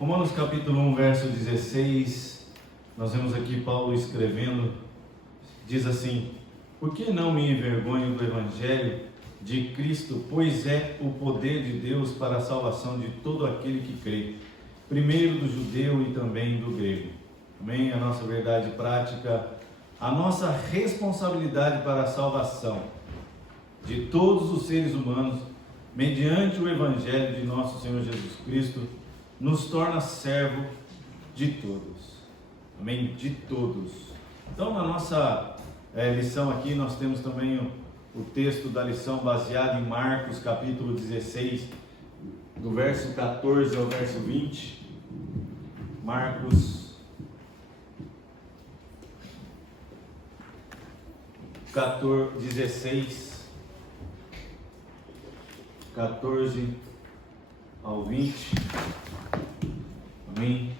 Romanos capítulo 1, verso 16, nós vemos aqui Paulo escrevendo, diz assim: por que não me envergonho do Evangelho de Cristo, pois é o poder de Deus para a salvação de todo aquele que crê, primeiro do judeu e também do grego. Amém? A nossa verdade prática, a nossa responsabilidade para a salvação de todos os seres humanos, mediante o Evangelho de nosso Senhor Jesus Cristo, nos torna servo de todos. Amém? De todos. Então, na nossa lição aqui, nós temos também o texto da lição baseado em Marcos capítulo 16, do verso 14 ao verso 20. Marcos 16, 14 ao 20. Amém?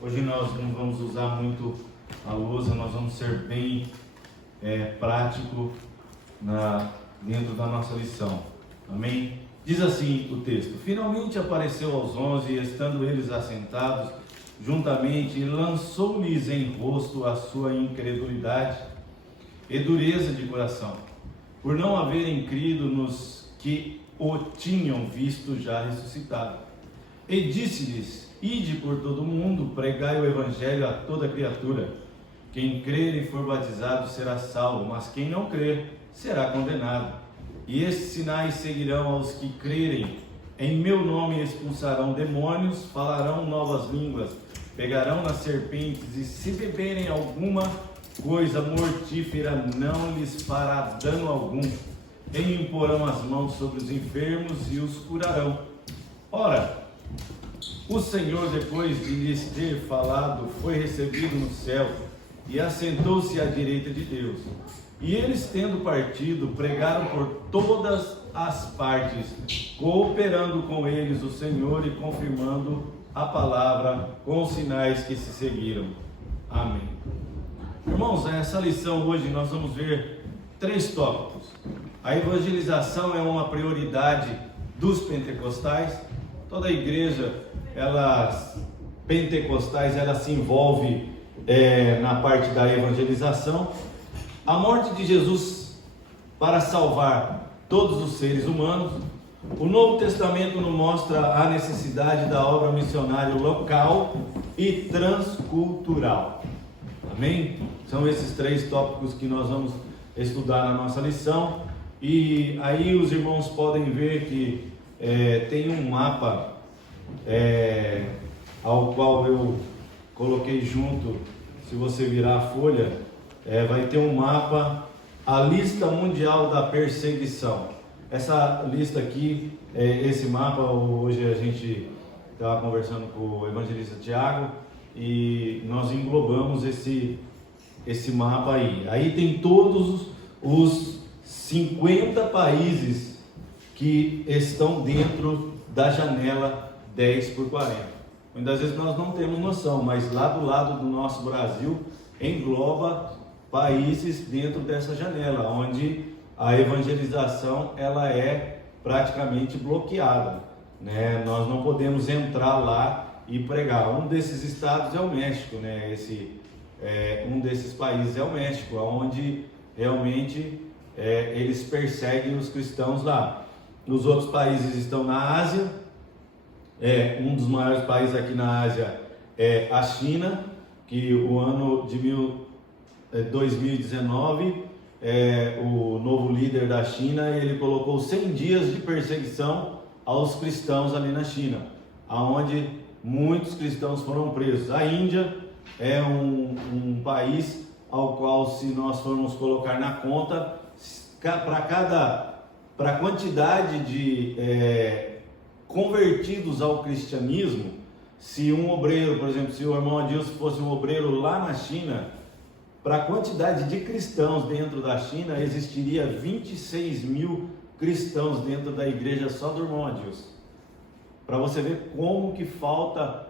Hoje nós não vamos usar muito a lousa, nós vamos ser bem prático dentro da nossa lição. Amém? Diz assim o texto: finalmente apareceu aos 11, estando eles assentados juntamente, e lançou-lhes em rosto a sua incredulidade e dureza de coração, por não haverem crido nos que o tinham visto já ressuscitado. E disse-lhes: ide por todo o mundo, pregai o evangelho a toda criatura. Quem crer e for batizado será salvo, mas quem não crer será condenado. E estes sinais seguirão aos que crerem: em meu nome expulsarão demônios, falarão novas línguas, pegarão nas serpentes, e se beberem alguma coisa mortífera não lhes fará dano algum. E imporão as mãos sobre os enfermos e os curarão. Ora, o Senhor, depois de lhes ter falado, foi recebido no céu e assentou-se à direita de Deus. E eles, tendo partido, pregaram por todas as partes, cooperando com eles o Senhor e confirmando a palavra com os sinais que se seguiram. Amém. Irmãos, nessa lição hoje nós vamos ver 3 tópicos. A evangelização é uma prioridade dos pentecostais. Toda a igreja, pentecostais, ela se envolve na parte da evangelização. A morte de Jesus para salvar todos os seres humanos. O Novo Testamento nos mostra a necessidade da obra missionária local e transcultural. Amém? São esses 3 tópicos que nós vamos estudar na nossa lição. E aí os irmãos podem ver que tem um mapa ao qual eu coloquei junto. Se você virar a folha, vai ter um mapa, a lista mundial da perseguição. Essa lista aqui, esse mapa, hoje a gente estava conversando com o evangelista Tiago e nós englobamos esse mapa aí. Aí tem todos os 50 países que estão dentro da janela 10 por 40. Muitas vezes nós não temos noção, mas lá do lado do nosso Brasil engloba países dentro dessa janela, onde a evangelização ela é praticamente bloqueada, né? Nós não podemos entrar lá e pregar. Um desses estados é o México, né? Um desses países é o México, onde realmente eles perseguem os cristãos lá. Os outros países estão na Ásia. Um dos maiores países aqui na Ásia é a China, que o ano de 2019, o novo líder da China, ele colocou 100 dias de perseguição aos cristãos ali na China, aonde muitos cristãos foram presos. A Índia é um país ao qual, se nós formos colocar na conta, para a quantidade de convertidos ao cristianismo, se um obreiro, por exemplo, se o irmão Adilson fosse um obreiro lá na China, para a quantidade de cristãos dentro da China, existiria 26 mil cristãos dentro da igreja só do irmão Adilson. Para você ver como que falta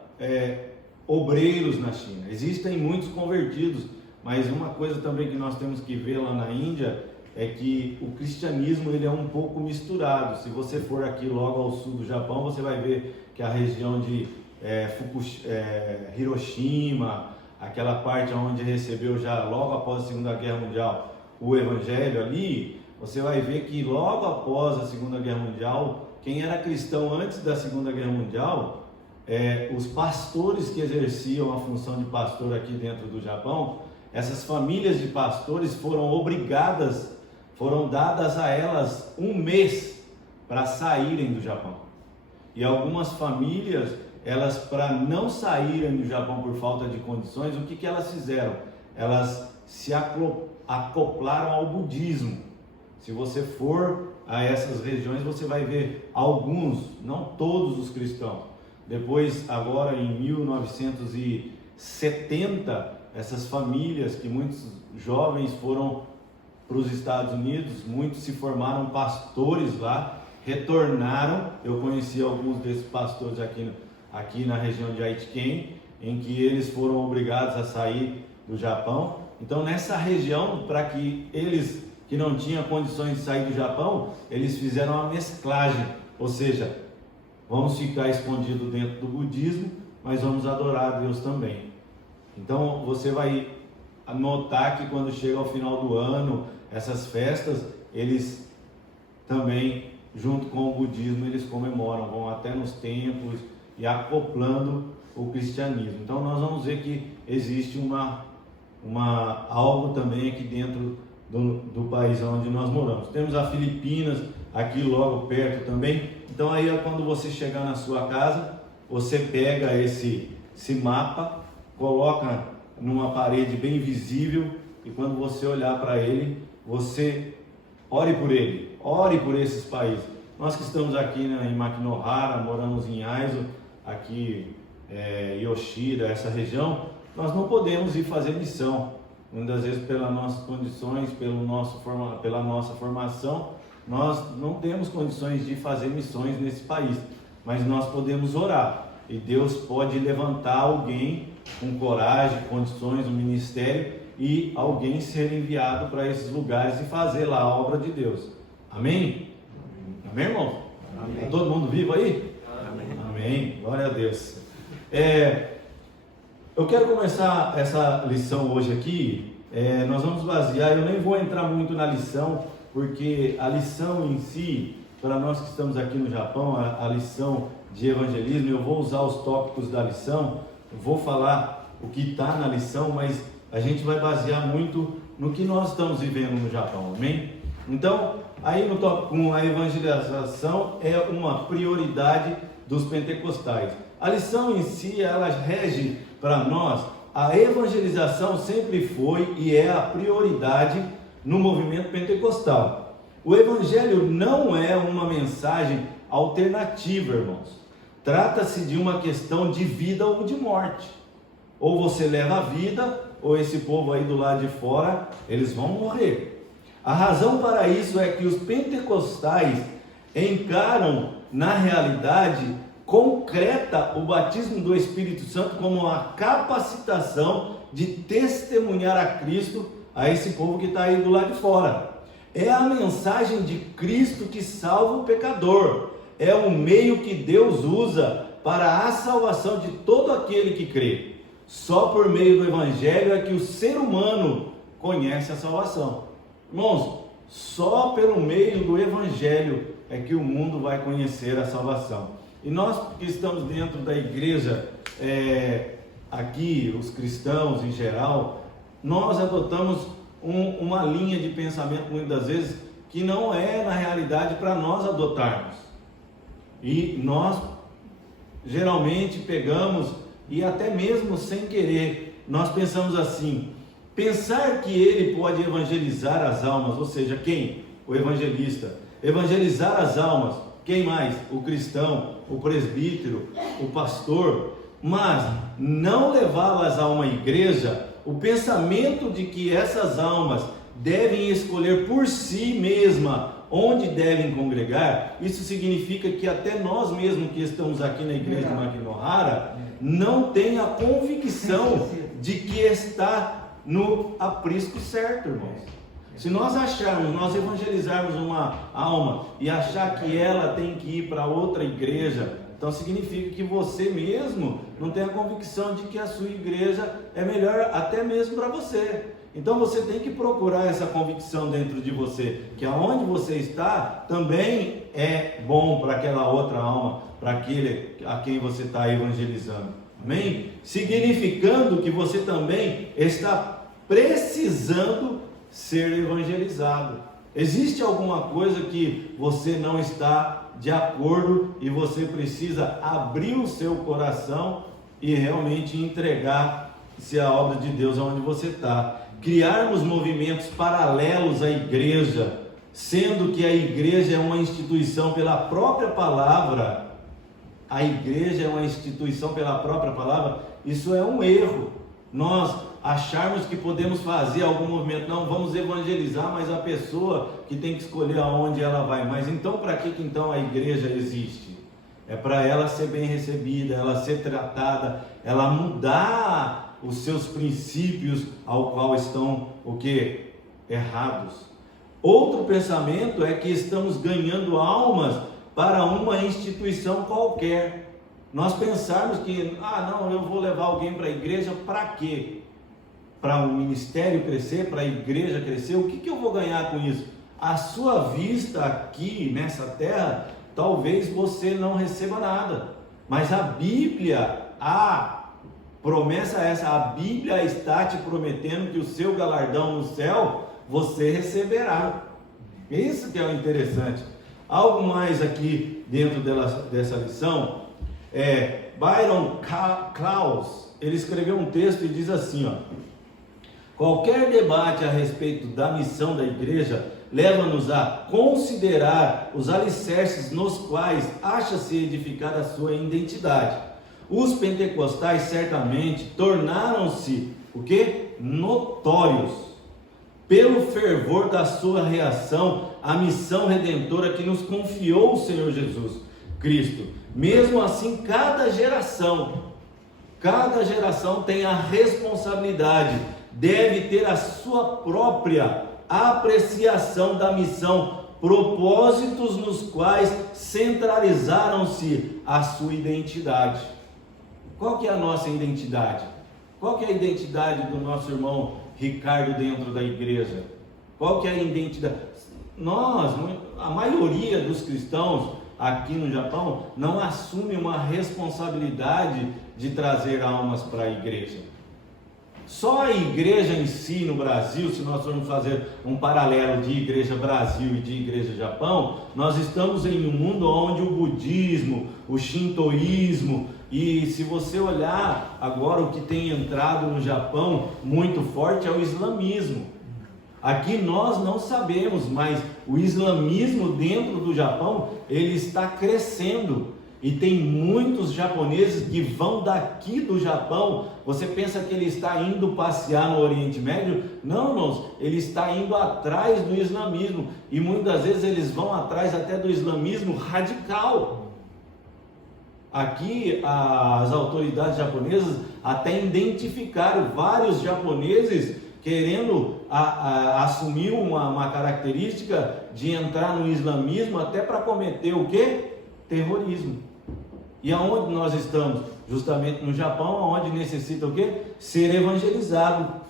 obreiros na China. Existem muitos convertidos, mas uma coisa também que nós temos que ver lá na Índia é que o cristianismo ele é um pouco misturado. Se você for aqui logo ao sul do Japão, você vai ver que a região de Hiroshima, aquela parte onde recebeu já logo após a Segunda Guerra Mundial o Evangelho ali, você vai ver que logo após a Segunda Guerra Mundial, quem era cristão antes da Segunda Guerra Mundial, os pastores que exerciam a função de pastor aqui dentro do Japão, essas famílias de pastores foram dadas a elas um mês para saírem do Japão. E algumas famílias, elas, para não saírem do Japão por falta de condições, o que elas fizeram? Elas se acoplaram ao budismo. Se você for a essas regiões, você vai ver alguns, não todos os cristãos. Depois, agora em 1970, essas famílias, que muitos jovens foram para os Estados Unidos, muitos se formaram pastores lá, retornaram. Eu conheci alguns desses pastores aqui na região de Aitken, em que eles foram obrigados a sair do Japão. Então, nessa região, para que eles que não tinham condições de sair do Japão, eles fizeram uma mesclagem, ou seja, vamos ficar escondidos dentro do budismo, mas vamos adorar a Deus também. Então, você vai notar que quando chega ao final do ano, essas festas, eles também, junto com o budismo, eles comemoram, vão até nos templos e acoplando o cristianismo. Então nós vamos ver que existe algo também aqui dentro do país onde nós moramos. Temos a Filipinas aqui logo perto também. Então aí quando você chegar na sua casa, você pega esse mapa, coloca numa parede bem visível, e quando você olhar para ele, você ore por ele, ore por esses países. Nós que estamos aqui em Makinohara, moramos em Aizu, aqui Yoshida, essa região, nós não podemos ir fazer missão. Muitas vezes pelas nossas condições, pela nossa formação, nós não temos condições de fazer missões nesse país, mas nós podemos orar, e Deus pode levantar alguém com coragem, condições, um ministério, e alguém ser enviado para esses lugares e fazer lá a obra de Deus. Amém? Amém, irmão? Amém. Todo mundo vivo aí? Amém. Amém. Glória a Deus. Eu quero começar essa lição hoje aqui. Nós vamos basear, eu nem vou entrar muito na lição, porque a lição em si, para nós que estamos aqui no Japão, a lição de evangelismo, eu vou usar os tópicos da lição, vou falar o que está na lição, mas a gente vai basear muito no que nós estamos vivendo no Japão, amém? Então, aí no tópico 1, a evangelização é uma prioridade dos pentecostais. A lição em si, ela rege para nós, a evangelização sempre foi e é a prioridade no movimento pentecostal. O evangelho não é uma mensagem alternativa, irmãos. Trata-se de uma questão de vida ou de morte. Ou você leva a vida, ou esse povo aí do lado de fora, eles vão morrer. A razão para isso é que os pentecostais encaram na realidade concreta o batismo do Espírito Santo como uma capacitação de testemunhar a Cristo a esse povo que está aí do lado de fora. É a mensagem de Cristo que salva o pecador. É o meio que Deus usa para a salvação de todo aquele que crê. Só por meio do Evangelho é que o ser humano conhece a salvação. Irmãos, só pelo meio do Evangelho é que o mundo vai conhecer a salvação. E nós que estamos dentro da igreja, aqui, os cristãos em geral, nós adotamos uma linha de pensamento muitas vezes que não é na realidade para nós adotarmos. E nós geralmente pegamos, e até mesmo sem querer, nós pensamos assim: pensar que ele pode evangelizar as almas, ou seja, quem? O evangelista. Evangelizar as almas, quem mais? O cristão, o presbítero, o pastor. Mas não levá-las a uma igreja, o pensamento de que essas almas devem escolher por si mesma onde devem congregar, isso significa que até nós mesmos que estamos aqui na igreja de Makinohara, não tem a convicção de que está no aprisco certo, irmãos. Se nós acharmos, nós evangelizarmos uma alma e achar que ela tem que ir para outra igreja Então significa que você mesmo não tem a convicção de que a sua igreja é melhor até mesmo para você. Então você tem que procurar essa convicção dentro de você, que aonde você está também é bom para aquela outra alma, para aquele a quem você está evangelizando. Amém? Significando que você também está precisando ser evangelizado. Existe alguma coisa que você não está de acordo e você precisa abrir o seu coração e realmente entregar-se à obra de Deus aonde você está. Criarmos movimentos paralelos à igreja, sendo que a igreja é uma instituição pela própria palavra. A igreja é uma instituição pela própria palavra. Isso é um erro. Nós acharmos que podemos fazer algum movimento, não, vamos evangelizar, mas a pessoa que tem que escolher aonde ela vai. Mas então, para que então a igreja existe? É para ela ser bem recebida, ela ser tratada, ela mudar os seus princípios ao qual estão o que? Errados. Outro pensamento é que estamos ganhando almas para uma instituição qualquer. Nós pensarmos que, não, eu vou levar alguém para a igreja para quê? Para o ministério crescer, para a igreja crescer, o que eu vou ganhar com isso? A sua vista aqui nessa terra, talvez você não receba nada, mas a Bíblia, a promessa é essa, a Bíblia está te prometendo que o seu galardão no céu, você receberá. Isso que é o interessante. Algo mais aqui dentro dessa lição, Byron Klaus, ele escreveu um texto e diz assim, qualquer debate a respeito da missão da igreja leva-nos a considerar os alicerces nos quais acha-se edificada a sua identidade. Os pentecostais certamente tornaram-se o quê? Notórios pelo fervor da sua reação à missão redentora que nos confiou o Senhor Jesus Cristo. Mesmo assim, cada geração tem a responsabilidade, deve ter a sua própria apreciação da missão, propósitos nos quais centralizaram-se a sua identidade. Qual que é a nossa identidade? Qual que é a identidade do nosso irmão Ricardo dentro da igreja? Qual que é a identidade? A maioria dos cristãos aqui no Japão não assume uma responsabilidade de trazer almas para a igreja. Só a igreja em si no Brasil, se nós formos fazer um paralelo de igreja Brasil e de igreja Japão, nós estamos em um mundo onde o budismo, o shintoísmo, e se você olhar agora o que tem entrado no Japão muito forte é o islamismo. Aqui nós não sabemos, mas o islamismo dentro do Japão, ele está crescendo. E tem muitos japoneses que vão daqui do Japão. Você pensa que ele está indo passear no Oriente Médio? Não, irmãos, ele está indo atrás do islamismo. E muitas vezes eles vão atrás até do islamismo radical. Aqui as autoridades japonesas até identificaram vários japoneses querendo assumir uma característica de entrar no islamismo até para cometer o quê? Terrorismo. E aonde nós estamos? Justamente no Japão, onde necessita o quê? Ser evangelizado.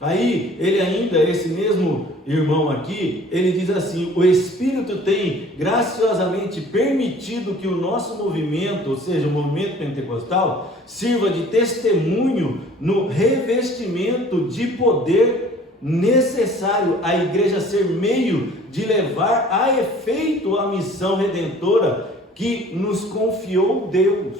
Aí, ele ainda, esse mesmo irmão aqui, ele diz assim: o Espírito tem graciosamente permitido que o nosso movimento, ou seja, o movimento pentecostal, sirva de testemunho no revestimento de poder necessário à igreja ser meio de levar a efeito a missão redentora que nos confiou Deus.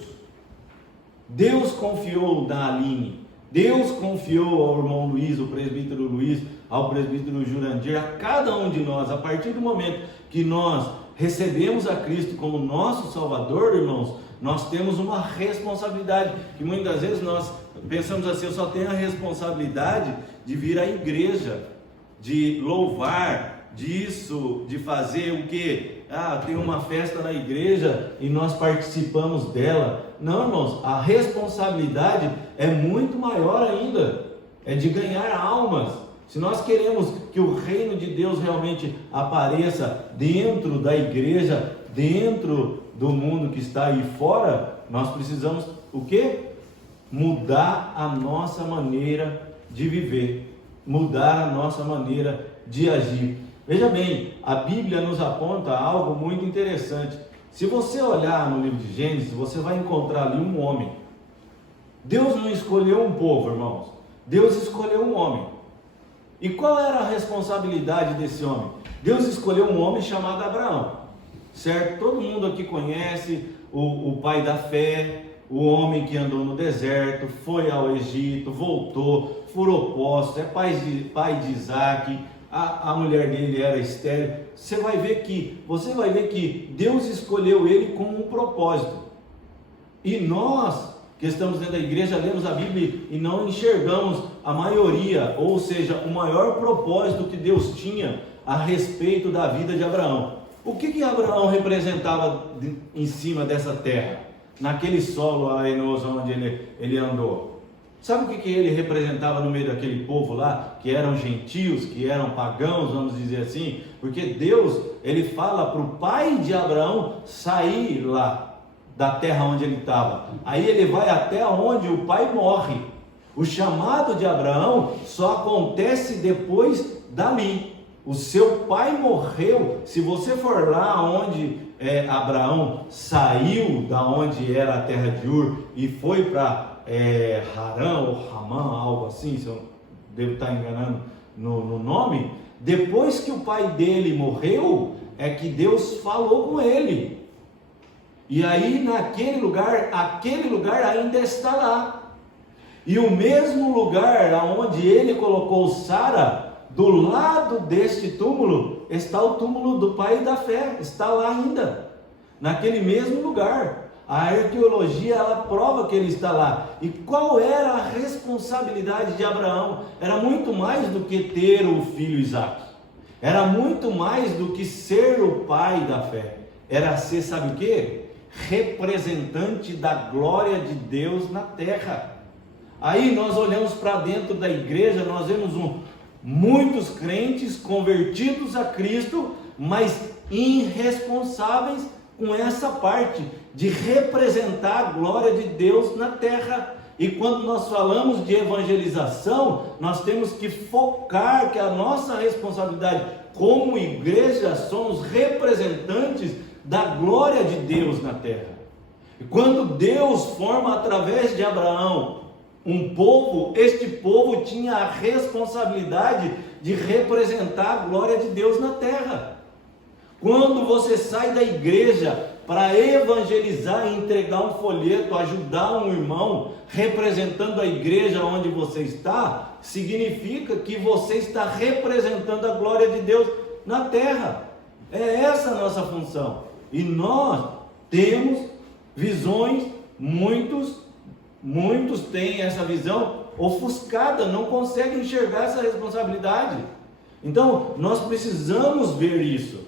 Deus confiou da Aline, Deus confiou ao irmão Luiz, o presbítero Luiz, ao presbítero Jurandir, a cada um de nós. A partir do momento que nós recebemos a Cristo como nosso Salvador, irmãos, nós temos uma responsabilidade, que muitas vezes nós pensamos assim: eu só tenho a responsabilidade de vir à igreja, de louvar, disso, de fazer o quê? Tem uma festa na igreja e nós participamos dela. Não, irmãos, a responsabilidade é muito maior ainda, é de ganhar almas. Se nós queremos que o reino de Deus realmente apareça dentro da igreja, dentro do mundo que está aí fora, nós precisamos o quê? Mudar a nossa maneira de viver, mudar a nossa maneira de agir. Veja bem, a Bíblia nos aponta algo muito interessante. Se você olhar no livro de Gênesis, você vai encontrar ali um homem. Deus não escolheu um povo, irmãos. Deus escolheu um homem. E qual era a responsabilidade desse homem? Deus escolheu um homem chamado Abraão, certo? Todo mundo aqui conhece o pai da fé, o homem que andou no deserto, foi ao Egito, voltou, furou poços, é pai de Isaac, a mulher dele era estéril. Você vai ver que Deus escolheu ele com um propósito. E nós que estamos dentro da igreja, lemos a Bíblia e não enxergamos a maioria, ou seja, o maior propósito que Deus tinha a respeito da vida de Abraão. O que Abraão representava em cima dessa terra, naquele solo arenoso onde ele andou? Sabe o que ele representava no meio daquele povo lá, que eram gentios, que eram pagãos, vamos dizer assim? Porque Deus, ele fala para o pai de Abraão sair lá da terra onde ele estava. Aí ele vai até onde o pai morre. O chamado de Abraão só acontece depois dali. O seu pai morreu. Se você for lá onde Abraão saiu da onde era a terra de Ur e foi para Harã ou Ramã, algo assim, se eu devo estar enganando no nome, depois que o pai dele morreu, é que Deus falou com ele. E aí aquele lugar ainda está lá. E o mesmo lugar onde ele colocou Sara, do lado deste túmulo, está o túmulo do pai da fé, está lá ainda, naquele mesmo lugar. A arqueologia, ela prova que ele está lá. E qual era a responsabilidade de Abraão? Era muito mais do que ter o filho Isaque. Era muito mais do que ser o pai da fé. Era ser, sabe o quê? Representante da glória de Deus na terra. Aí nós olhamos para dentro da igreja, nós vemos muitos crentes convertidos a Cristo, mas irresponsáveis com essa parte de representar a glória de Deus na terra. E quando nós falamos de evangelização, nós temos que focar que a nossa responsabilidade como igreja somos representantes da glória de Deus na terra. E quando Deus forma através de Abraão um povo, este povo tinha a responsabilidade de representar a glória de Deus na terra. Quando você sai da igreja para evangelizar e entregar um folheto, ajudar um irmão, representando a igreja onde você está, significa que você está representando a glória de Deus na terra. É essa a nossa função. E nós temos visões, muitos têm essa visão ofuscada, não conseguem enxergar essa responsabilidade. Então, nós precisamos ver isso,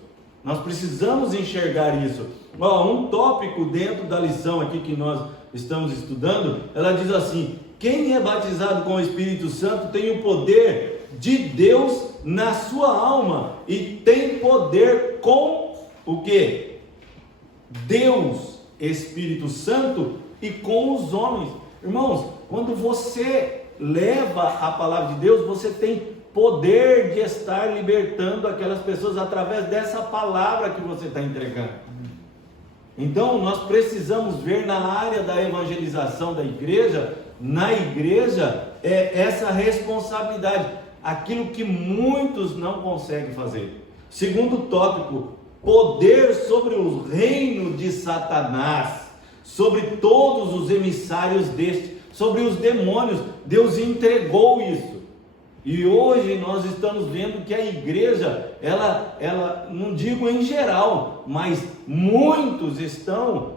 nós precisamos enxergar isso. Um tópico dentro da lição aqui que nós estamos estudando, ela diz assim: quem é batizado com o Espírito Santo tem o poder de Deus na sua alma e tem poder com o quê? Deus, Espírito Santo, e com os homens. Irmãos, quando você leva a palavra de Deus, você tem poder de estar libertando aquelas pessoas através dessa palavra que você está entregando. Então nós precisamos ver na área da evangelização da igreja, na igreja, essa responsabilidade, aquilo que muitos não conseguem fazer. Segundo tópico, poder sobre o reino de Satanás, sobre todos os emissários deste, sobre os demônios. Deus entregou isso. E hoje nós estamos vendo que a igreja, ela não digo em geral, mas muitos estão,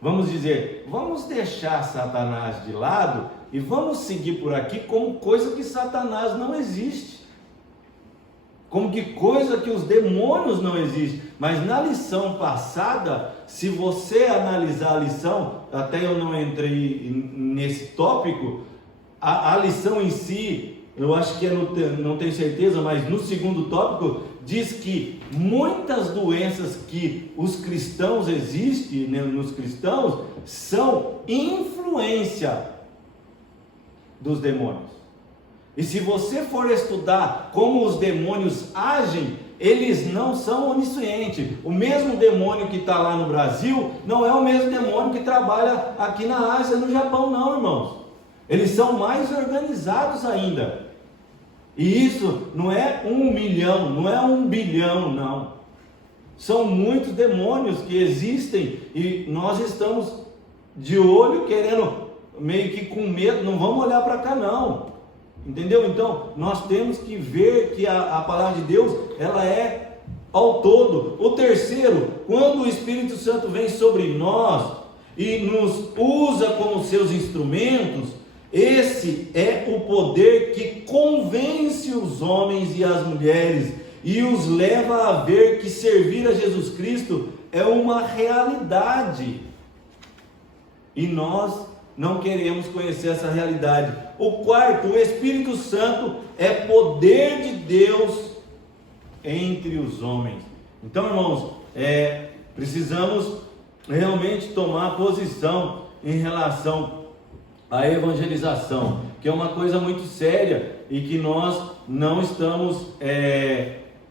vamos dizer, vamos deixar Satanás de lado e vamos seguir por aqui como coisa que Satanás não existe. Como que coisa que os demônios não existem. Mas na lição passada, se você analisar a lição, até eu não entrei nesse tópico, a lição em si, eu acho que não tenho certeza, mas no segundo tópico, diz que muitas doenças que os cristãos existem, né, nos cristãos, são influência dos demônios. E se você for estudar como os demônios agem, eles não são oniscientes. O mesmo demônio que está lá no Brasil não é o mesmo demônio que trabalha aqui na Ásia, no Japão, não, irmãos. Eles são mais organizados ainda. E isso não é 1 milhão, não é 1 bilhão, não. São muitos demônios que existem e nós estamos de olho, querendo, meio que com medo, não vamos olhar para cá, não. Entendeu? Então, nós temos que ver que a palavra de Deus, ela é ao todo. O terceiro, quando o Espírito Santo vem sobre nós e nos usa como seus instrumentos, esse é o poder que convence os homens e as mulheres e os leva a ver que servir a Jesus Cristo é uma realidade. E nós não queremos conhecer essa realidade. O quarto, o Espírito Santo é poder de Deus entre os homens. Então, irmãos, precisamos realmente tomar posição em relação à evangelização, que é uma coisa muito séria e que nós não estamos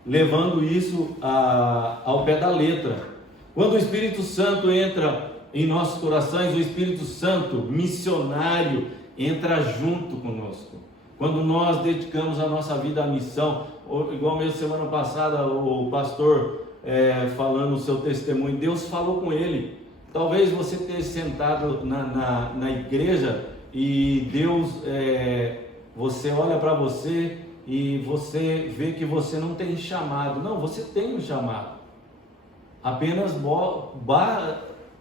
levando isso ao pé da letra. Quando o Espírito Santo entra em nossos corações, o Espírito Santo missionário entra junto conosco. Quando nós dedicamos a nossa vida à missão, igual mesmo semana passada o pastor falando o seu testemunho, Deus falou com ele. Talvez você esteja sentado na igreja e Deus, você olha para você e você vê que você não tem chamado. Não, você tem um chamado. Apenas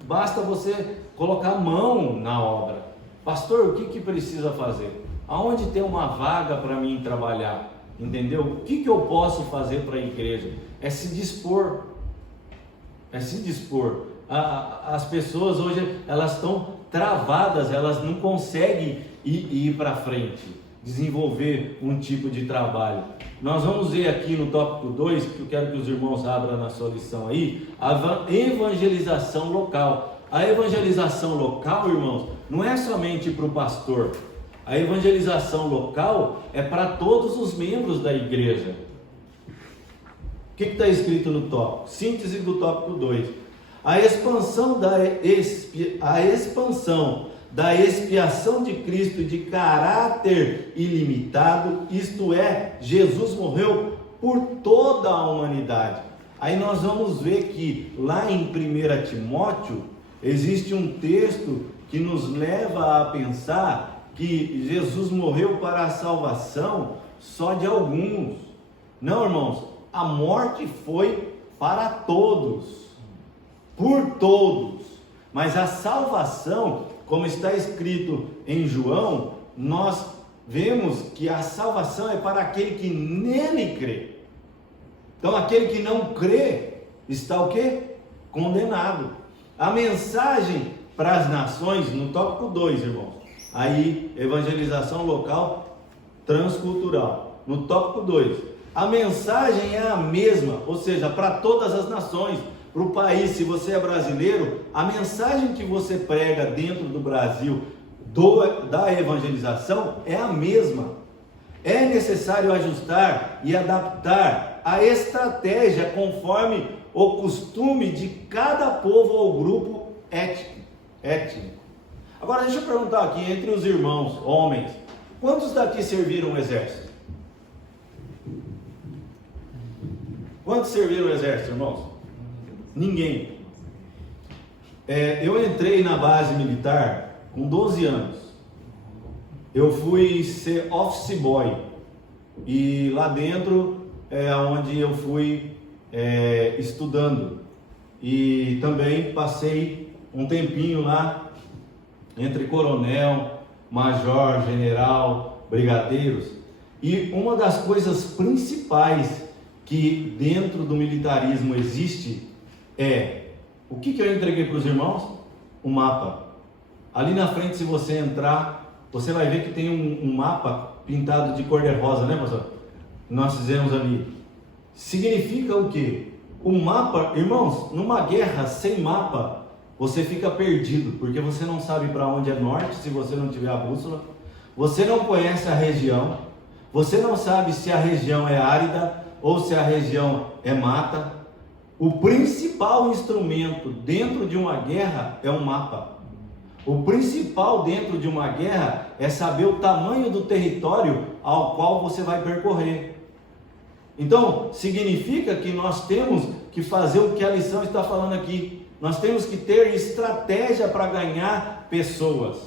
basta você colocar a mão na obra. Pastor, o que precisa fazer? Aonde tem uma vaga para mim trabalhar? Entendeu? O que eu posso fazer para a igreja? É se dispor. É se dispor. As pessoas hoje, elas estão travadas, elas não conseguem ir para frente, desenvolver um tipo de trabalho. Nós vamos ver aqui no tópico 2, que eu quero que os irmãos abram na sua lição aí, a evangelização local. A evangelização local, irmãos, não é somente para o pastor. A evangelização local é para todos os membros da igreja. O que está escrito no tópico? Síntese do tópico 2. A expansão da expiação de Cristo de caráter ilimitado, isto é, Jesus morreu por toda a humanidade. Aí nós vamos ver que lá em 1 Timóteo, existe um texto que nos leva a pensar que Jesus morreu para a salvação só de alguns. Não, irmãos, a morte foi para todos, por todos, mas a salvação, como está escrito em João, nós vemos que a salvação é para aquele que nele crê. Então aquele que não crê está o quê? Condenado. A mensagem para as nações, no tópico 2, irmãos, aí evangelização local transcultural, no tópico 2, a mensagem é a mesma, ou seja, para todas as nações, para o país. Se você é brasileiro, a mensagem que você prega dentro do Brasil da evangelização é a mesma. É necessário ajustar e adaptar a estratégia conforme o costume de cada povo ou grupo étnico. Agora deixa eu perguntar aqui, entre os irmãos, homens, quantos daqui serviram o exército? Quantos serviram o exército, irmãos? Ninguém. Eu entrei na base militar com 12 anos. Eu fui ser office boy. E lá dentro é onde eu fui estudando. E também passei um tempinho lá entre coronel, major, general, brigadeiros. E uma das coisas principais que dentro do militarismo existe o que eu entreguei para os irmãos? Um mapa. Ali na frente, se você entrar, você vai ver que tem um mapa pintado de cor de rosa, né, pastor? Nós fizemos ali. significa o quê? O mapa, irmãos, numa guerra sem mapa, você fica perdido, porque você não sabe para onde é norte se você não tiver a bússola, você não conhece a região, você não sabe se a região é árida ou se a região é mata. O principal instrumento dentro de uma guerra é um mapa. O principal dentro de uma guerra é saber o tamanho do território ao qual você vai percorrer. Então, significa que nós temos que fazer o que a lição está falando aqui. Nós temos que ter estratégia para ganhar pessoas.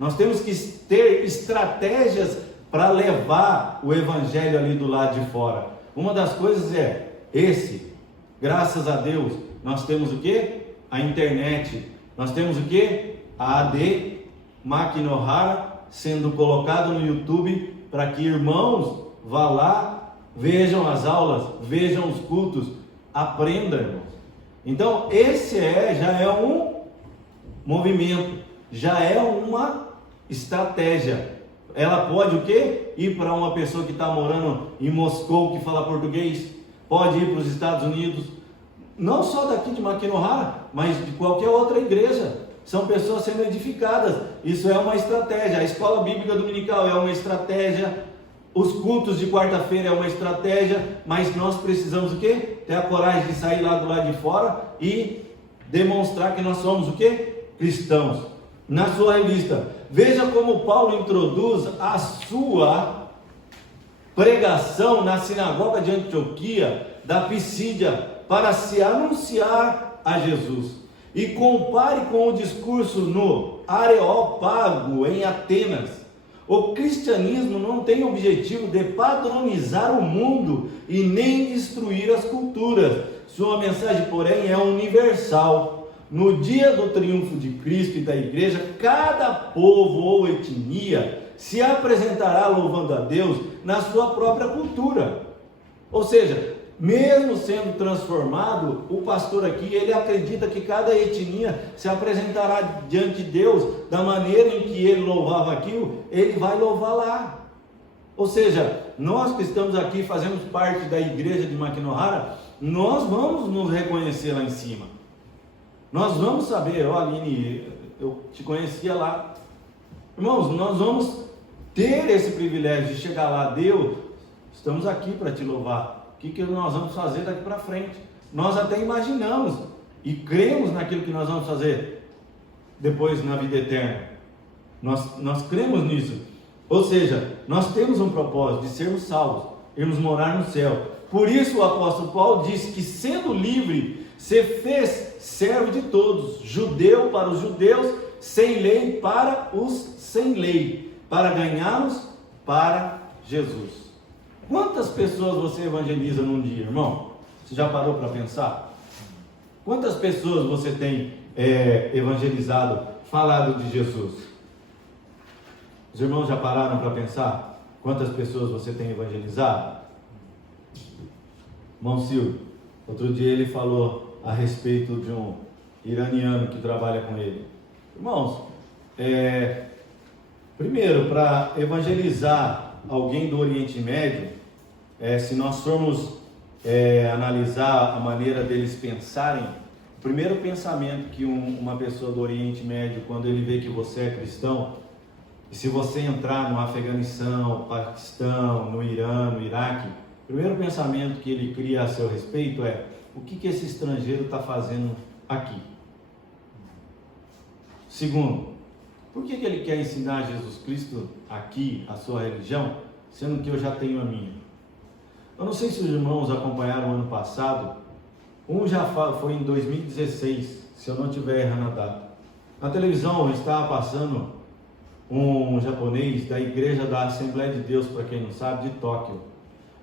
Nós temos que ter estratégias para levar o evangelho ali do lado de fora. Uma das coisas é graças a Deus, nós temos o quê? A internet. Nós temos o quê? A AD Makinohara sendo colocado no YouTube para que irmãos vá lá, vejam as aulas, vejam os cultos, aprendam, irmãos. Então esse já é um movimento, já é uma estratégia. Ela pode o quê? Ir para uma pessoa que está morando em Moscou, que fala português, pode ir para os Estados Unidos, não só daqui de Makinohara, mas de qualquer outra igreja. São pessoas sendo edificadas. Isso é uma estratégia. A escola bíblica dominical é uma estratégia. Os cultos de quarta-feira é uma estratégia. Mas nós precisamos o quê? Ter a coragem de sair lá do lado de fora e demonstrar que nós somos o quê? Cristãos. Na sua revista, veja como Paulo introduz a sua pregação na sinagoga de Antioquia da Pisídia para se anunciar a Jesus. E compare com o discurso no Areópago em Atenas. O cristianismo não tem o objetivo de padronizar o mundo e nem destruir as culturas. Sua mensagem, porém, é universal. No dia do triunfo de Cristo e da igreja, cada povo ou etnia se apresentará louvando a Deus na sua própria cultura. Ou seja, mesmo sendo transformado, o pastor aqui, ele acredita que cada etnia se apresentará diante de Deus da maneira em que ele louvava aquilo, ele vai louvar lá. Ou seja, nós que estamos aqui, fazemos parte da igreja de Makinohara, nós vamos nos reconhecer lá em cima. Nós vamos saber, Aline, eu te conhecia lá. Irmãos, nós vamos ter esse privilégio de chegar lá, Deus, estamos aqui para te louvar. O que nós vamos fazer daqui para frente? Nós até imaginamos e cremos naquilo que nós vamos fazer depois na vida eterna. Nós cremos nisso. Ou seja, nós temos um propósito de sermos salvos, irmos morar no céu. Por isso o apóstolo Paulo disse que, sendo livre, se fez servo de todos, judeu para os judeus, sem lei para os sem lei, para ganhá-los para Jesus. Quantas pessoas você evangeliza num dia, irmão? Você já parou para pensar? Quantas pessoas você tem evangelizado, falado de Jesus? Os irmãos já pararam para pensar? Quantas pessoas você tem evangelizado? Irmão Silvio, outro dia ele falou a respeito de um iraniano que trabalha com ele. Irmãos, primeiro, para evangelizar alguém do Oriente Médio, se nós formos analisar a maneira deles pensarem, o primeiro pensamento que uma pessoa do Oriente Médio, quando ele vê que você é cristão, e se você entrar no Afeganistão, Paquistão, no Irã, no Iraque, o primeiro pensamento que ele cria a seu respeito é: o que esse estrangeiro está fazendo aqui? Segundo, por que ele quer ensinar Jesus Cristo aqui, a sua religião, sendo que eu já tenho a minha? Eu não sei se os irmãos acompanharam o ano passado, já foi em 2016, se eu não estiver errando a data. Na televisão estava passando um japonês da igreja da Assembleia de Deus, para quem não sabe, de Tóquio.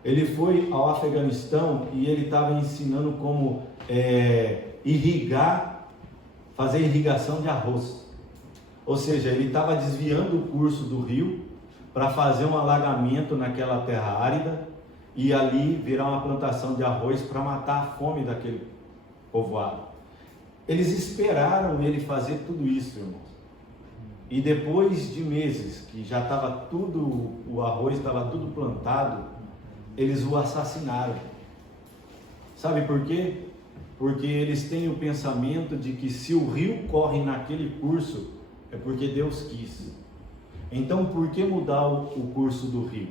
Ele foi ao Afeganistão e ele estava ensinando como fazer irrigação de arroz. Ou seja, ele estava desviando o curso do rio para fazer um alagamento naquela terra árida e ali virar uma plantação de arroz para matar a fome daquele povoado. Eles esperaram ele fazer tudo isso, irmãos. E depois de meses que já estava tudo, o arroz estava tudo plantado, eles o assassinaram. Sabe por quê? Porque eles têm o pensamento de que se o rio corre naquele curso, é porque Deus quis. Então, por que mudar o curso do rio?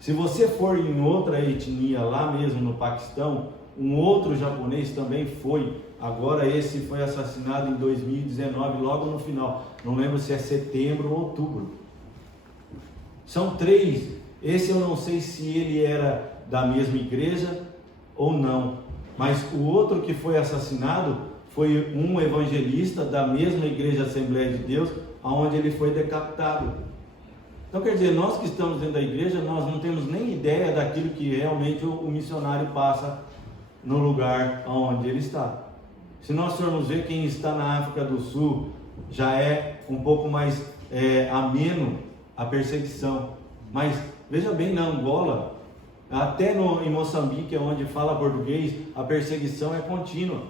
Se você for em outra etnia, lá mesmo no Paquistão, um outro japonês também foi, agora esse foi assassinado em 2019, logo no final, não lembro se é setembro ou outubro. São 3, esse eu não sei se ele era da mesma igreja ou não, mas o outro que foi assassinado foi um evangelista da mesma igreja Assembleia de Deus, onde ele foi decapitado. Então quer dizer, nós que estamos dentro da igreja, nós não temos nem ideia daquilo que realmente o missionário passa no lugar onde ele está. Se nós formos ver, quem está na África do Sul já é um pouco mais ameno a perseguição, mas veja bem, na Angola, até em Moçambique, onde fala português, a perseguição é contínua.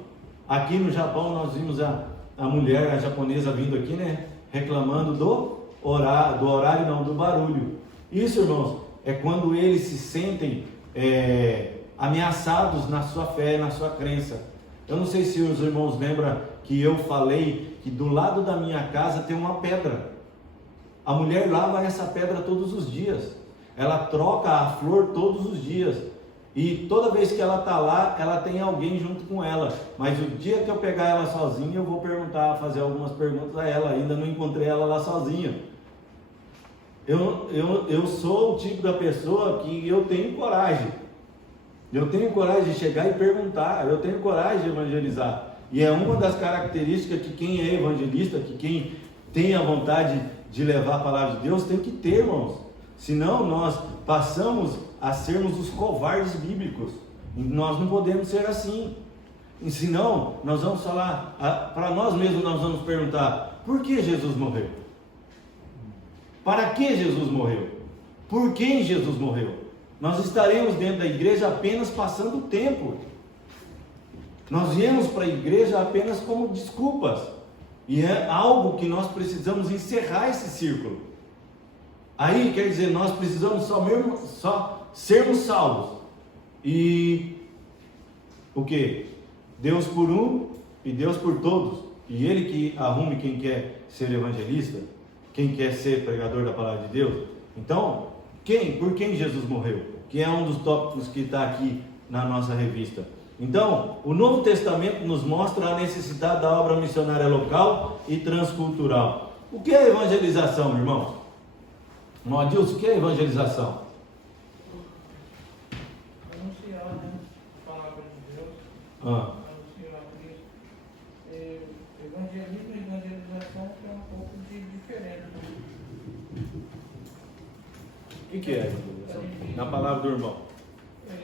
Aqui no Japão nós vimos a mulher, a japonesa vindo aqui, né, reclamando do horário não, do barulho. Isso, irmãos, é quando eles se sentem ameaçados na sua fé, na sua crença. Eu não sei se os irmãos lembram que eu falei que do lado da minha casa tem uma pedra. A mulher lava essa pedra todos os dias. Ela troca a flor todos os dias. E toda vez que ela está lá, ela tem alguém junto com ela. Mas o dia que eu pegar ela sozinha, eu vou fazer algumas perguntas a ela. Ainda não encontrei ela lá sozinha. Eu sou o tipo da pessoa que eu tenho coragem. Eu tenho coragem de chegar e perguntar. Eu tenho coragem de evangelizar. E é uma das características que quem é evangelista, que quem tem a vontade de levar a palavra de Deus, tem que ter, irmãos. Senão nós passamos a sermos os covardes bíblicos. E nós não podemos ser assim. E senão nós vamos falar, para nós mesmos nós vamos perguntar, por que Jesus morreu? Para que Jesus morreu? Por quem Jesus morreu? Nós estaremos dentro da igreja apenas passando o tempo. Nós viemos para a igreja apenas como desculpas. E é algo que nós precisamos encerrar esse círculo. Aí quer dizer, nós precisamos só sermos salvos. E o que? Deus por um e Deus por todos. E Ele que arrume quem quer ser evangelista, quem quer ser pregador da palavra de Deus. Então, por quem Jesus morreu? Que é um dos tópicos que está aqui na nossa revista. Então, o Novo Testamento nos mostra a necessidade da obra missionária local e transcultural. O que é evangelização, irmãos? Adilson, o que é evangelização? Anunciar, né? A palavra de Deus. Anunciar Cristo. Evangelismo e evangelização é um pouco diferente. O que é evangelização? Na palavra do irmão. A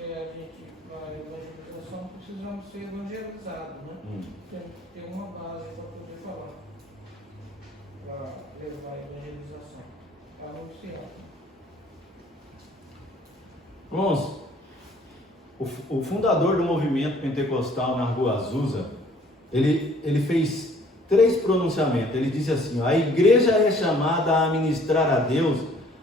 evangelização precisamos ser evangelizados, né? Tem que ter uma base para poder falar. Para levar a evangelização. Para anunciar. Irmãos, o fundador do movimento pentecostal na Rua Azusa, ele fez 3 pronunciamentos. Ele disse assim: a igreja é chamada a ministrar a Deus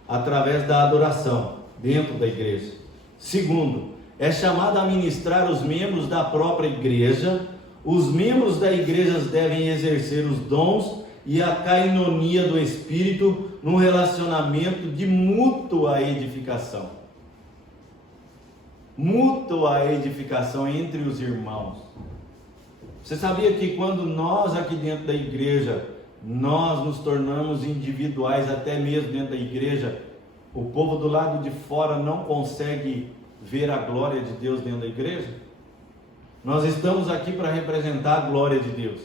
através da adoração dentro da igreja. Segundo, é chamada a ministrar os membros da própria igreja. Os membros da igreja devem exercer os dons e a cainonia do Espírito num relacionamento de mútua edificação. Mútua edificação entre os irmãos. Você sabia que quando nós aqui dentro da igreja, nós nos tornamos individuais, até mesmo dentro da igreja, o povo do lado de fora não consegue ver a glória de Deus dentro da igreja? Nós estamos aqui para representar a glória de Deus.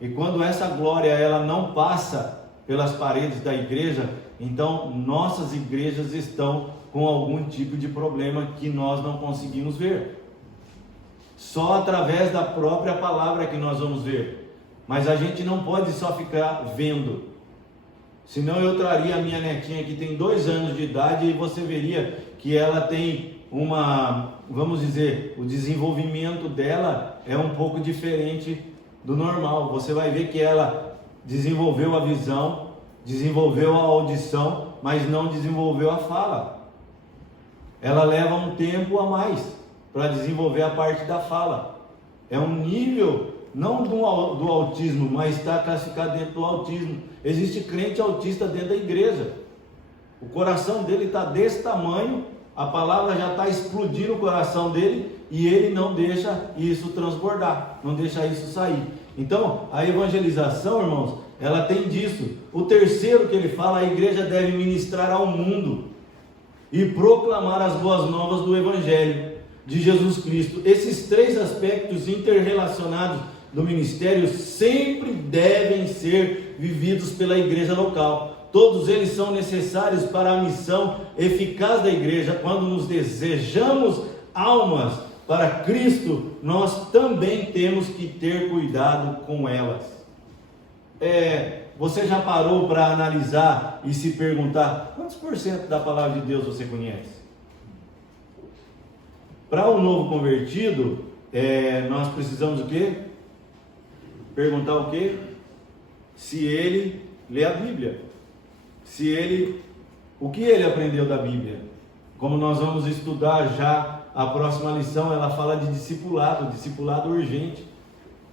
E quando essa glória ela não passa pelas paredes da igreja, então nossas igrejas estão com algum tipo de problema que nós não conseguimos ver. Só através da própria palavra que nós vamos ver. Mas a gente não pode só ficar vendo. Senão eu traria a minha netinha que tem 2 anos de idade e você veria que ela tem vamos dizer, o desenvolvimento dela é um pouco diferente do normal. Você vai ver que ela desenvolveu a visão, desenvolveu a audição, mas não desenvolveu a fala. Ela leva um tempo a mais. para desenvolver a parte da fala. É um nível, não do autismo, mas está classificado dentro do autismo. Existe crente autista dentro da igreja. O coração dele está desse tamanho, a palavra já está explodindo o coração dele e ele não deixa isso transbordar, não deixa isso sair. Então, a evangelização, irmãos, ela tem disso. O terceiro que ele fala, a igreja deve ministrar ao mundo e proclamar as boas novas do Evangelho de Jesus Cristo. Esses três aspectos interrelacionados do ministério sempre devem ser vividos pela igreja local. Todos eles são necessários para a missão eficaz da igreja. Quando nos desejamos almas para Cristo, nós também temos que ter cuidado com elas. Você já parou para analisar e se perguntar quantos % da palavra de Deus você conhece? Para o novo convertido, nós precisamos o quê? Perguntar o quê? Se ele lê a Bíblia. O que ele aprendeu da Bíblia? Como nós vamos estudar já a próxima lição, ela fala de discipulado urgente.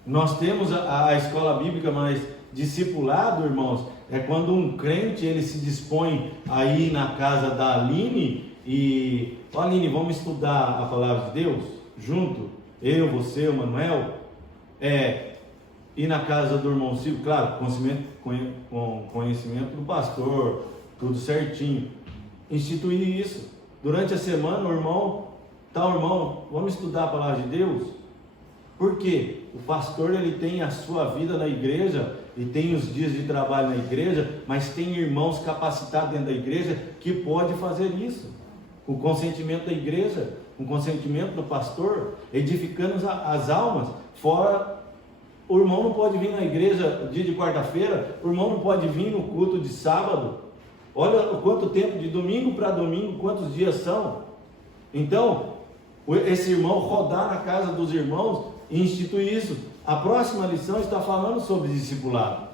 Nós temos a escola bíblica, mas discipulado, irmãos, é quando um crente ele se dispõe a ir na casa da Aline e... Aline, vamos estudar a palavra de Deus junto? Eu, você, o Manuel? Ir na casa do irmão Silvio, claro, com conhecimento do pastor, tudo certinho. Instituir isso. Durante a semana, o irmão, vamos estudar a palavra de Deus? Por quê? O pastor ele tem a sua vida na igreja e tem os dias de trabalho na igreja, mas tem irmãos capacitados dentro da igreja que pode fazer isso. Com o consentimento da igreja, com o consentimento do pastor, edificando as almas. Fora, o irmão não pode vir na igreja dia de quarta-feira, o irmão não pode vir no culto de sábado. Olha quanto tempo, de domingo para domingo, quantos dias são. Então, esse irmão rodar na casa dos irmãos e instituir isso. A próxima lição está falando sobre discipulado.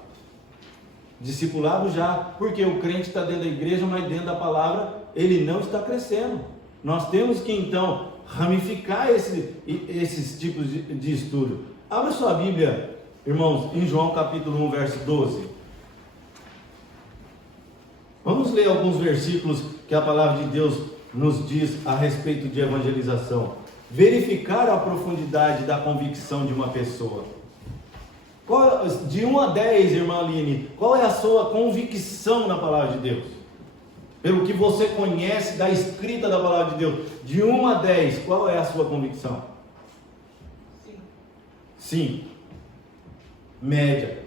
Discipulado já, porque o crente está dentro da igreja, mas dentro da palavra ele não está crescendo. Nós temos que então ramificar esses tipos de estudo. Abra sua Bíblia, irmãos, em João capítulo 1, verso 12. Vamos ler alguns versículos que a palavra de Deus nos diz a respeito de evangelização. Verificar a profundidade da convicção de uma pessoa. De 1 a 10, irmã Aline, qual é a sua convicção na palavra de Deus? Pelo que você conhece da escrita da palavra de Deus, de 1 a 10, qual é a sua convicção? 5. Média.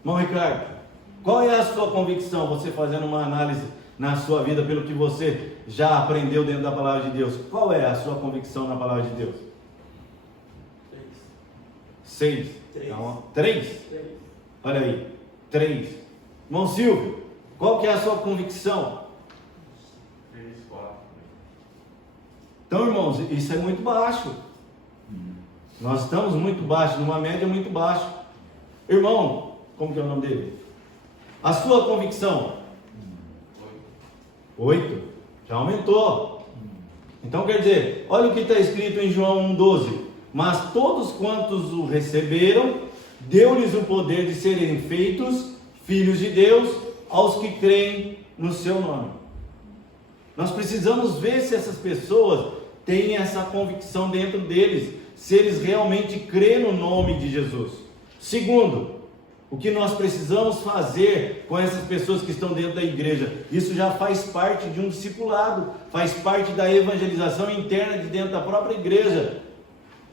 Irmão Ricardo, qual é a sua convicção? Você fazendo uma análise na sua vida pelo que você já aprendeu dentro da palavra de Deus. Qual é a sua convicção na palavra de Deus? 6. 3? Olha aí, 3. Irmão Silvio, qual que é a sua convicção? 3, 4. Então, irmãos, isso é muito baixo. Nós estamos muito baixo, numa média muito baixo. Irmão, como que é o nome dele? A sua convicção? 8. Já aumentou. Então quer dizer, olha o que está escrito em João 1,12. Mas todos quantos o receberam, deu-lhes o poder de serem feitos filhos de Deus, aos que creem no seu nome. Nós precisamos ver se essas pessoas têm essa convicção dentro deles, se eles realmente creem no nome de Jesus. Segundo, o que nós precisamos fazer com essas pessoas que estão dentro da igreja? Isso já faz parte de um discipulado, faz parte da evangelização interna de dentro da própria igreja.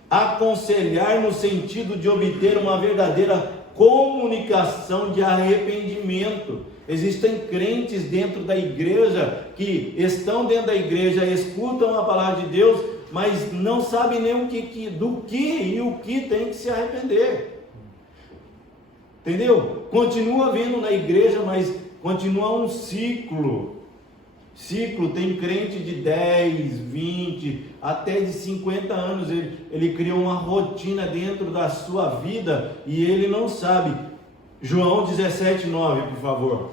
Aconselhar no sentido de obter uma verdadeira comunicação de arrependimento. Existem crentes dentro da igreja que estão dentro da igreja, escutam a palavra de Deus, mas não sabem nem do que tem que se arrepender. Entendeu? Continua vindo na igreja, mas continua um ciclo. Tem crente de 10, 20, até de 50 anos. Ele criou uma rotina dentro da sua vida e ele não sabe. João 17,9, por favor.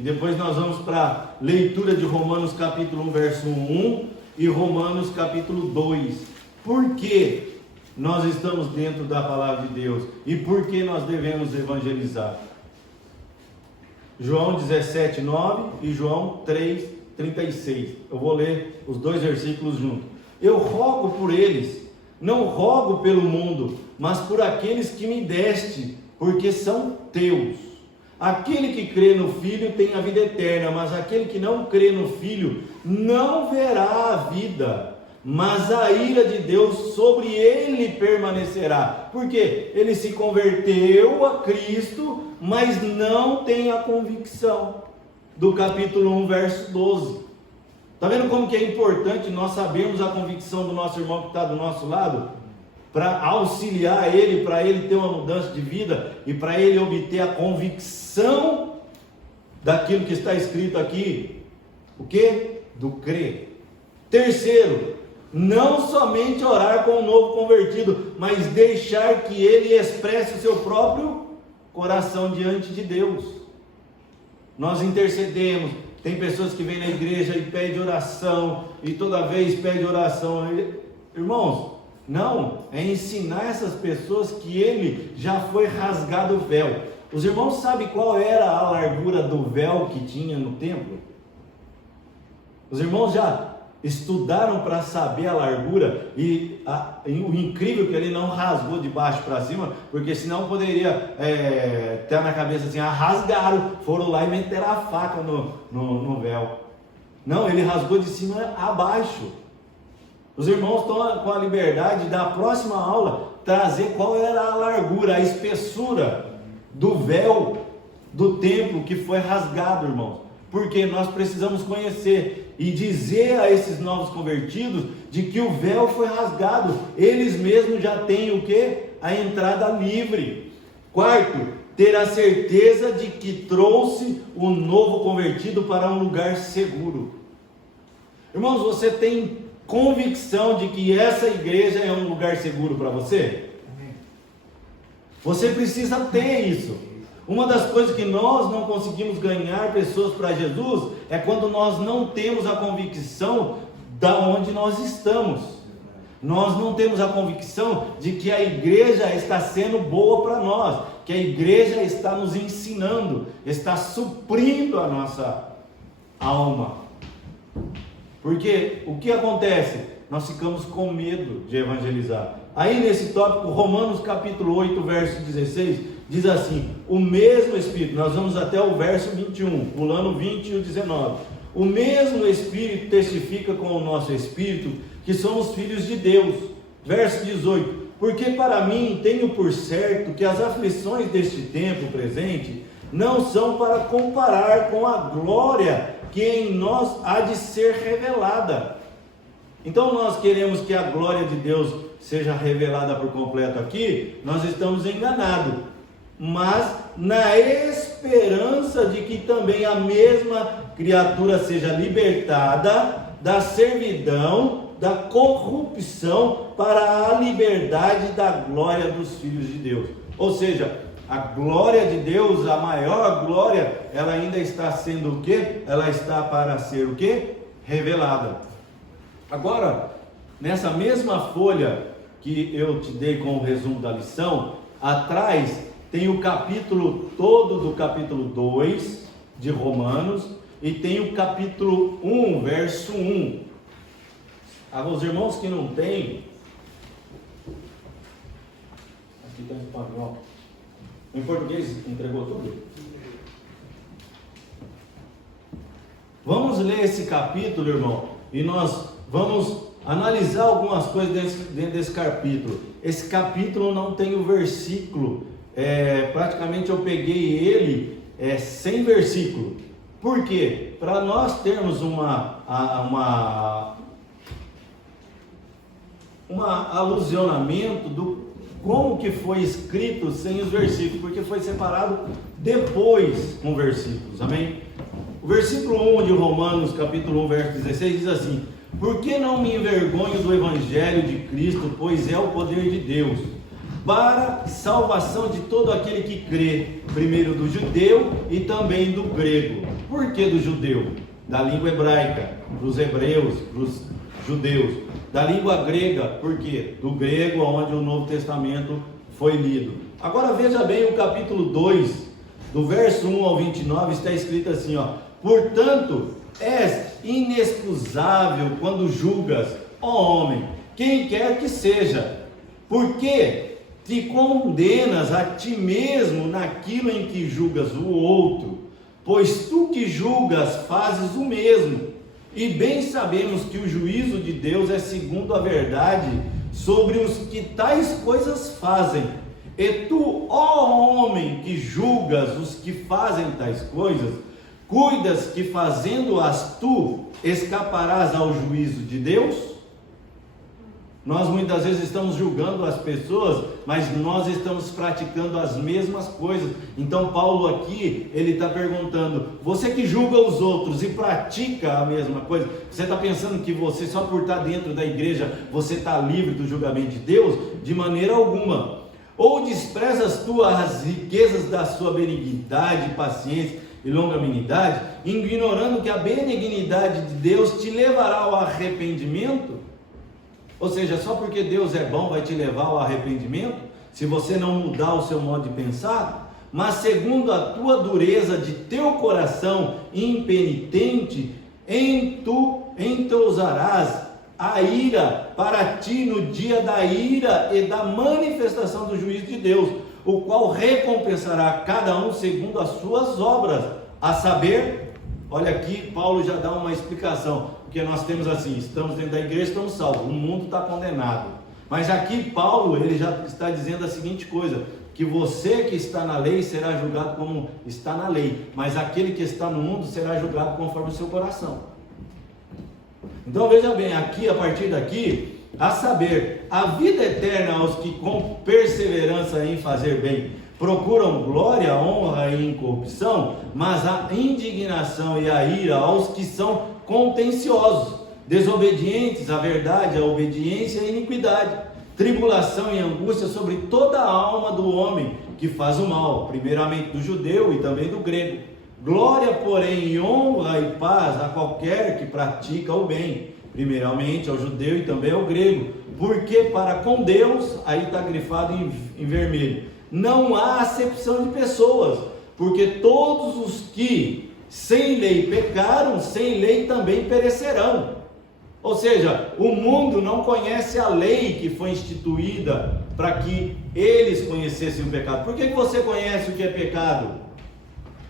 E depois nós vamos para a leitura de Romanos capítulo 1, verso 1 e Romanos capítulo 2. Por que nós estamos dentro da palavra de Deus? E por que nós devemos evangelizar? João 17, 9 e João 3, 36. Eu vou ler os dois versículos juntos. Eu rogo por eles, não rogo pelo mundo, mas por aqueles que me deste, porque são teus. Aquele que crê no Filho tem a vida eterna, mas aquele que não crê no Filho não verá a vida, mas a ira de Deus sobre ele permanecerá. Porque ele se converteu a Cristo, mas não tem a convicção. Do capítulo 1, verso 12. Está vendo como que é importante nós sabermos a convicção do nosso irmão que está do nosso lado? Para auxiliar ele, para ele ter uma mudança de vida e para ele obter a convicção daquilo que está escrito aqui. O que? Do crer. Terceiro, não somente orar com o novo convertido, mas deixar que ele expresse o seu próprio coração diante de Deus. Nós intercedemos. Tem pessoas que vêm na igreja e pedem oração, e toda vez pede oração. Irmãos, não, é ensinar essas pessoas que ele já foi rasgado o véu. Os irmãos sabem qual era a largura do véu que tinha no templo? Os irmãos já estudaram para saber a largura, e o incrível é que ele não rasgou de baixo para cima, porque senão poderia ter na cabeça assim, rasgaram, foram lá e meteram a faca no véu. Não, ele rasgou de cima a baixo. Os irmãos estão com a liberdade da próxima aula trazer qual era a largura, a espessura do véu do templo que foi rasgado, irmãos. Porque nós precisamos conhecer e dizer a esses novos convertidos de que o véu foi rasgado. Eles mesmos já têm o que? A entrada livre. Quarto, ter a certeza de que trouxe o novo convertido para um lugar seguro. Irmãos, você tem convicção de que essa igreja é um lugar seguro para você? Você precisa ter isso. Uma das coisas que nós não conseguimos ganhar pessoas para Jesus é quando nós não temos a convicção da onde nós estamos. Nós não temos a convicção de que a igreja está sendo boa para nós, que a igreja está nos ensinando, está suprindo a nossa alma. Porque o que acontece? Nós ficamos com medo de evangelizar. Aí nesse tópico, Romanos capítulo 8, verso 16, diz assim: o mesmo Espírito, nós vamos até o verso 21, pulando 20 e o 19. O mesmo Espírito testifica com o nosso Espírito que somos filhos de Deus. Verso 18: porque para mim tenho por certo que as aflições deste tempo presente não são para comparar com a glória que em nós há de ser revelada. Então nós queremos que a glória de Deus seja revelada por completo aqui, nós estamos enganados, mas na esperança de que também a mesma criatura seja libertada da servidão, da corrupção, para a liberdade da glória dos filhos de Deus. Ou seja, a glória de Deus, a maior glória, ela ainda está sendo o quê? Ela está para ser o quê? Revelada. Agora, nessa mesma folha que eu te dei com o resumo da lição, atrás tem o capítulo todo do capítulo 2 de Romanos e tem o capítulo 1, verso 1. Os irmãos que não têm, aqui está em espanhol. Em português entregou tudo? Vamos ler esse capítulo, irmão, e nós vamos analisar algumas coisas dentro desse capítulo. Esse capítulo não tem o versículo, praticamente eu peguei ele sem versículo. Por quê? Para nós termos um alusionamento do como que foi escrito sem os versículos, porque foi separado depois com versículos, amém? O versículo 1 de Romanos, capítulo 1, verso 16, diz assim: por que não me envergonho do evangelho de Cristo, pois é o poder de Deus, para salvação de todo aquele que crê, primeiro do judeu e também do grego. Por que do judeu? Da língua hebraica, para os hebreus, para os judeus. Da língua grega, por quê? Do grego, onde o Novo Testamento foi lido. Agora veja bem o capítulo 2, do verso 1 ao 29, está escrito assim, ó: portanto, és inexcusável quando julgas, ó homem, quem quer que seja, porque te condenas a ti mesmo naquilo em que julgas o outro, pois tu que julgas fazes o mesmo. E bem sabemos que o juízo de Deus é segundo a verdade sobre os que tais coisas fazem. E tu, ó homem, que julgas os que fazem tais coisas, cuidas que fazendo-as tu escaparás ao juízo de Deus? Nós muitas vezes estamos julgando as pessoas, mas nós estamos praticando as mesmas coisas. Então Paulo aqui, ele está perguntando: você que julga os outros e pratica a mesma coisa, você está pensando que você, só por estar dentro da igreja, você está livre do julgamento de Deus? De maneira alguma. Ou desprezas tu as riquezas da sua benignidade, paciência e longanimidade, ignorando que a benignidade de Deus te levará ao arrependimento? Ou seja, só porque Deus é bom vai te levar ao arrependimento, se você não mudar o seu modo de pensar? Mas segundo a tua dureza de teu coração impenitente, entousarás a ira para ti no dia da ira e da manifestação do juízo de Deus, o qual recompensará cada um segundo as suas obras, a saber, olha aqui, Paulo já dá uma explicação, porque nós temos assim, estamos dentro da igreja, estamos salvos, o mundo está condenado, mas aqui Paulo, ele já está dizendo a seguinte coisa, que você que está na lei será julgado como está na lei, mas aquele que está no mundo será julgado conforme o seu coração. Então veja bem, aqui, a partir daqui, a saber, a vida eterna aos que com perseverança em fazer bem procuram glória, honra e incorrupção, mas a indignação e a ira aos que são contenciosos, desobedientes à verdade, à obediência e à iniquidade, tribulação e angústia sobre toda a alma do homem que faz o mal, primeiramente do judeu e também do grego. Glória, porém, e honra e paz a qualquer que pratica o bem, primeiramente ao judeu e também ao grego, porque para com Deus, aí está grifado em vermelho, não há acepção de pessoas, porque todos os que sem lei pecaram, sem lei também perecerão. Ou seja, o mundo não conhece a lei que foi instituída para que eles conhecessem o pecado. Por que você conhece o que é pecado?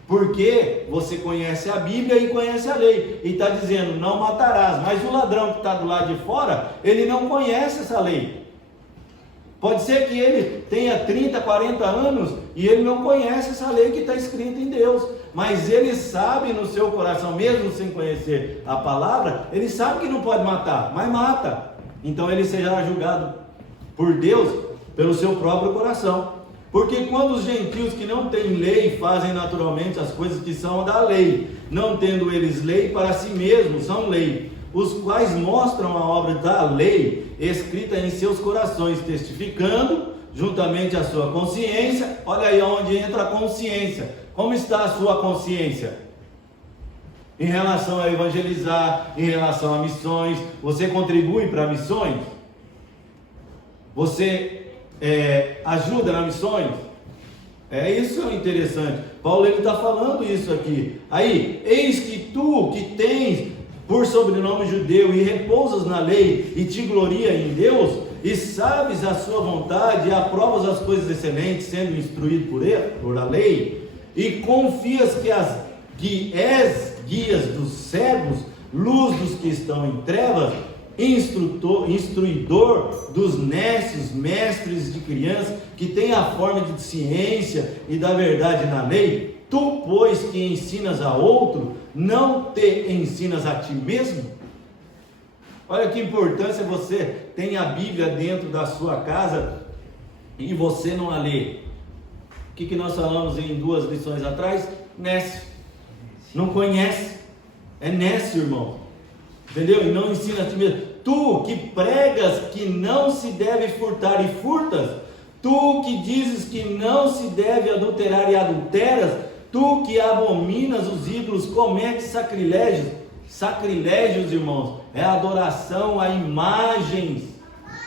Porque você conhece a Bíblia e conhece a lei, e está dizendo, não matarás, mas o ladrão que está do lado de fora, ele não conhece essa lei. Pode ser que ele tenha 30, 40 anos, e ele não conhece essa lei que está escrita em Deus, mas ele sabe no seu coração, mesmo sem conhecer a palavra, ele sabe que não pode matar, mas mata. Então ele será julgado por Deus, pelo seu próprio coração. Porque quando os gentios que não têm lei fazem naturalmente as coisas que são da lei, não tendo eles lei para si mesmos, são lei, os quais mostram a obra da lei escrita em seus corações, testificando juntamente a sua consciência. Olha aí onde entra a consciência. Como está a sua consciência? Em relação a evangelizar, em relação a missões, você contribui para missões? Você ajuda nas missões? Isso é interessante. Paulo está falando isso aqui. Aí, eis que tu que tens por sobrenome judeu e repousas na lei e te gloria em Deus e sabes a sua vontade e aprovas as coisas excelentes, sendo instruído por a lei, e confias que és guias dos cegos, luz dos que estão em trevas, instruidor dos nécios, mestres de crianças, que tem a forma de ciência e da verdade na lei, tu, pois, que ensinas a outro, não te ensinas a ti mesmo? Olha que importância você tem a Bíblia dentro da sua casa e você não a lê. O que nós falamos em 2 lições atrás? Nécio. Não conhece. É nécio, irmão. Entendeu? E não ensina a ti mesmo. Tu que pregas que não se deve furtar e furtas, tu que dizes que não se deve adulterar e adulteras, Tu que abominas os ídolos, comete sacrilégios. Sacrilégios, irmãos, é adoração a imagens.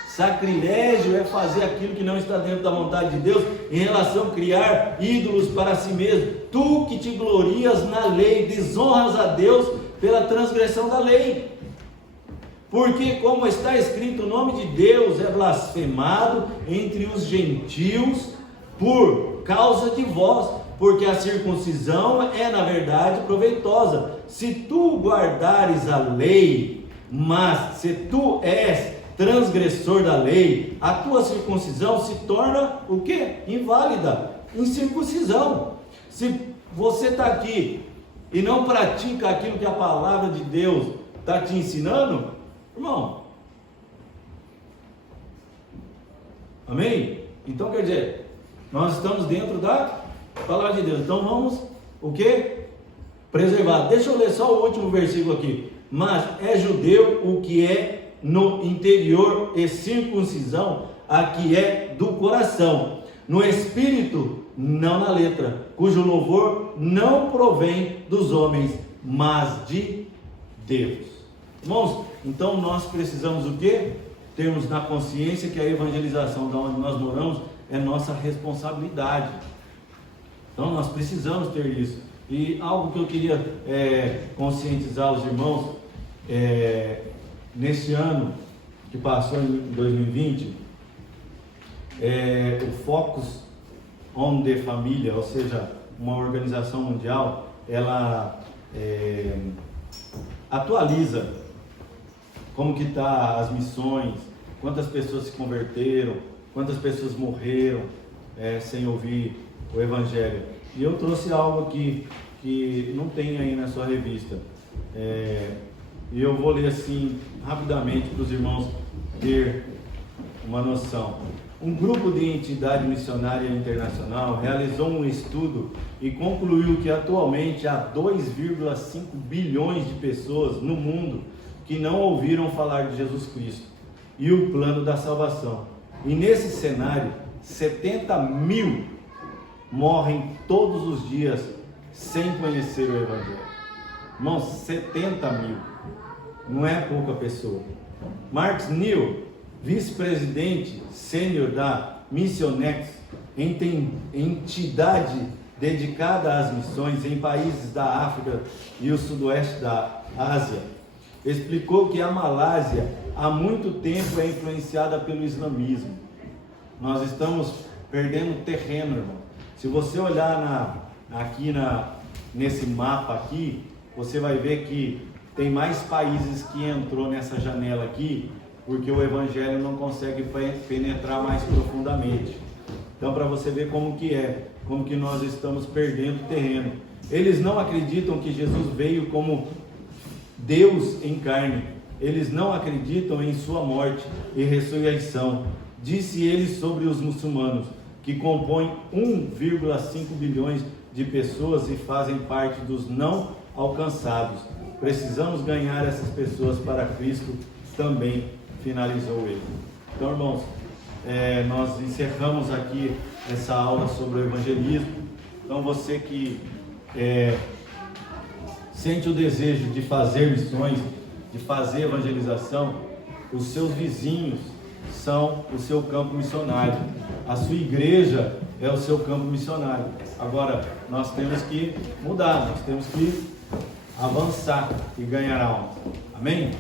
Sacrilégio é fazer aquilo que não está dentro da vontade de Deus em relação a criar ídolos para si mesmo. Tu que te glorias na lei, desonras a Deus pela transgressão da lei. Porque, como está escrito, o nome de Deus é blasfemado entre os gentios por causa de vós, porque a circuncisão é, na verdade, proveitosa. Se tu guardares a lei, mas se tu és transgressor da lei, a tua circuncisão se torna o quê? Inválida. Incircuncisão. Se você está aqui e não pratica aquilo que a palavra de Deus está te ensinando, irmão, amém? Então quer dizer, nós estamos dentro da palavra de Deus, então vamos o quê? Preservar. Deixa eu ler só o último versículo aqui. Mas é judeu o que é no interior, e circuncisão a que é do coração, no espírito, não na letra, cujo louvor não provém dos homens, mas de Deus. Irmãos, então nós precisamos o quê? Termos na consciência que a evangelização de onde nós moramos é nossa responsabilidade. Então nós precisamos ter isso. E algo que eu queria conscientizar os irmãos, nesse ano que passou em 2020, o Focus on the Família, ou seja, uma organização mundial, ela atualiza como que está as missões, quantas pessoas se converteram, quantas pessoas morreram sem ouvir o Evangelho. E eu trouxe algo aqui que não tem aí na sua revista. E eu vou ler assim rapidamente para os irmãos ter uma noção. Um grupo de entidade missionária internacional realizou um estudo e concluiu que atualmente há 2,5 bilhões de pessoas no mundo que não ouviram falar de Jesus Cristo e o plano da salvação. E nesse cenário, 70 mil morrem todos os dias sem conhecer o Evangelho. Irmãos, 70 mil. Não é pouca pessoa. Mark Neal, vice-presidente sênior da Missionex, entidade dedicada às missões em países da África e o sudoeste da Ásia, explicou que a Malásia há muito tempo é influenciada pelo islamismo. Nós estamos perdendo terreno, irmão. Se você olhar nesse mapa aqui, você vai ver que tem mais países que entrou nessa janela aqui, porque o Evangelho não consegue penetrar mais profundamente. Então, para você ver como que nós estamos perdendo terreno. Eles não acreditam que Jesus veio como Deus em carne. Eles não acreditam em sua morte e ressurreição. Disse ele sobre os muçulmanos, que compõem 1,5 bilhões de pessoas e fazem parte dos não alcançados. Precisamos ganhar essas pessoas para Cristo também, finalizou ele. Então, irmãos, nós encerramos aqui essa aula sobre o evangelismo. Então, você que sente o desejo de fazer missões, de fazer evangelização, os seus vizinhos são o seu campo missionário. A sua igreja é o seu campo missionário. Agora, nós temos que mudar, nós temos que avançar e ganhar almas. Amém?